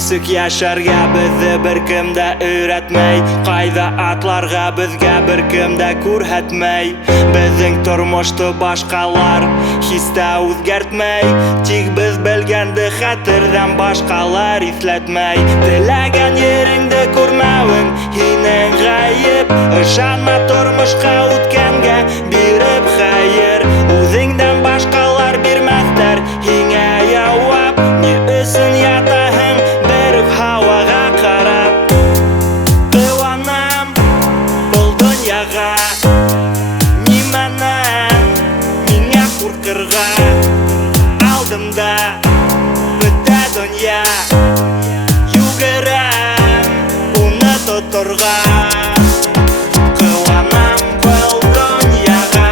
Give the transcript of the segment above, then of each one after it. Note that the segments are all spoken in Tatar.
Нисек яшәргә безне беркем дә өйрәтмәй, кайда атларга безгә беркем дә күрһәтмәй. Безнең тормышты башкалар һич тә үзгәртмәй, тик без белгәнде хәтердән башкалар исләтмәй. Теләгән ереңдә күрмәвең һинең гаеп, ышанма тормышка үткәнгә биреп хәер. Үзеңдән башкалар бирмәсләр һиңә җавап, ни өчен ятаһың бер һавага карап. Кыланам был дөньяга, нимәнән миңа куркырга? Алдымда бөтә дөнья, йөгерәм уны тоторга. Кыланам был дөньяга,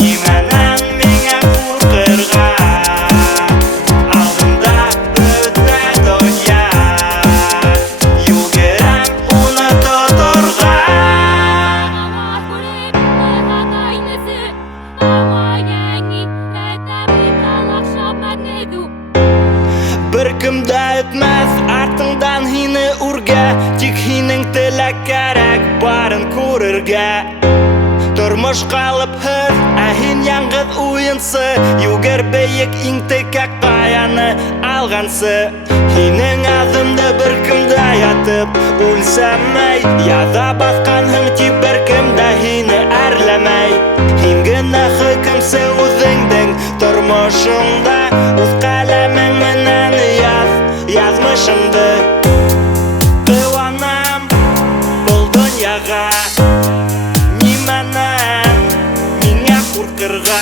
нимәнән миңа куркырга? Алдымда бөтә дөнья, йөгерәм уны тоторга. Беркем дә үтмәс артыңдан һине үргә, тик һинең теләк кәрәк барын күрергә. Тормыш калыпһыз, ә һин яңгыз уенсы, югер бейек иң текә каяны алгансы. Һинең алдыңда беркем дә ятып үлсәмәй, яза басканһың тик беркем дә һине әрләмәй. Һин генә хөкемсе үзеңнең тормышыңда, үз каләмең менән язмышыңды. Кыланам был дөньяга, нимәнән миңа куркырга?